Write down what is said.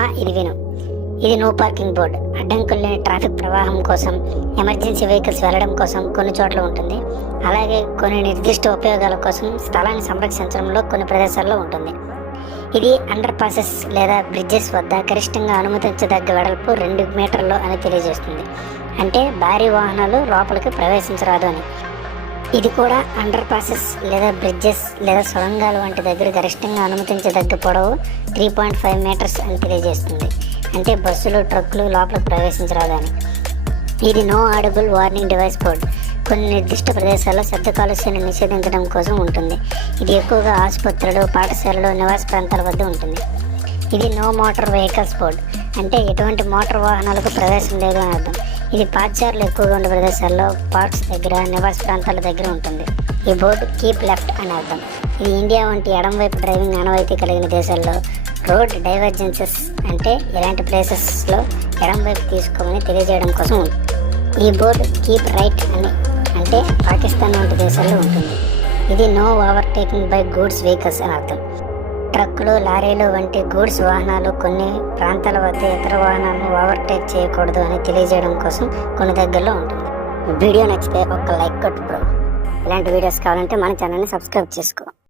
అమ్మా ఇది విను. ఇది నో పార్కింగ్ బోర్డు. అడ్డంకులు లేని ట్రాఫిక్ ప్రవాహం కోసం, ఎమర్జెన్సీ వెహికల్స్ వెళ్ళడం కోసం కొన్ని చోట్ల ఉంటుంది. అలాగే కొన్ని నిర్దిష్ట ఉపయోగాల కోసం స్థలాన్ని సంరక్షించడంలో కొన్ని ప్రదేశాల్లో ఉంటుంది. ఇది అండర్ పాసెస్ లేదా బ్రిడ్జెస్ వద్ద గరిష్టంగా అనుమతించదగ్గ వెడల్పు 2 మీటర్లు అని తెలియజేస్తుంది. అంటే భారీ వాహనాలు లోపలికి ప్రవేశించరాదు అని. ఇది కూడా అండర్ పాసెస్ లేదా బ్రిడ్జెస్ లేదా సొరంగాలు వంటి దగ్గర గరిష్టంగా అనుమతించదగ్గ పొడవు 3.5 మీటర్స్ అని తెలియజేస్తుంది. అంటే బస్సులు, ట్రక్కులు లోపలికి ప్రవేశించరాదు అని. ఇది no audible warning device board. కొన్ని నిర్దిష్ట ప్రదేశాల్లో శబ్ద కాలుష్యాన్ని నిషేధించడం కోసం ఉంటుంది. ఇది ఎక్కువగా ఆసుపత్రులు, పాఠశాలలు, నివాస ప్రాంతాల వద్ద ఉంటుంది. ఇది నో మోటార్ వెహికల్స్ బోర్డ్. అంటే ఎటువంటి మోటార్ వాహనాలకు ప్రవేశం లేదు అని అర్థం. ఇది పాదచారులు ఎక్కువగా ఉండే ప్రదేశాల్లో, పార్క్స్ దగ్గర, నివాస ప్రాంతాల దగ్గర ఉంటుంది. ఈ బోర్డు కీప్ లెఫ్ట్ అని అర్థం. ఇది ఇండియా వంటి ఎడంవైపు డ్రైవింగ్ ఆనవాయితీ కలిగిన దేశాల్లో రోడ్ డైవర్జెన్సెస్ అంటే ఇలాంటి ప్లేసెస్లో ఎడంవైపు తీసుకోమని తెలియజేయడం కోసం ఉంటుంది. ఈ బోర్డు కీప్ రైట్ అని అంటే పాకిస్తాన్ వంటి దేశాల్లో ఉంటుంది. ఇది no overtaking by goods vehicles అని అర్థం. ట్రక్కులు, లారీలు వంటి గూడ్స్ వాహనాలు కొన్ని ప్రాంతాల వద్ద ఇతర వాహనాలను ఓవర్టేక్ చేయకూడదు అని తెలియజేయడం కోసం కొన్ని దగ్గరలో ఉంటుంది. వీడియో నచ్చితే ఒక లైక్ కొట్టు బ్రో. ఇలాంటి వీడియోస్ కావాలంటే మన ఛానల్ని సబ్స్క్రైబ్ చేసుకో.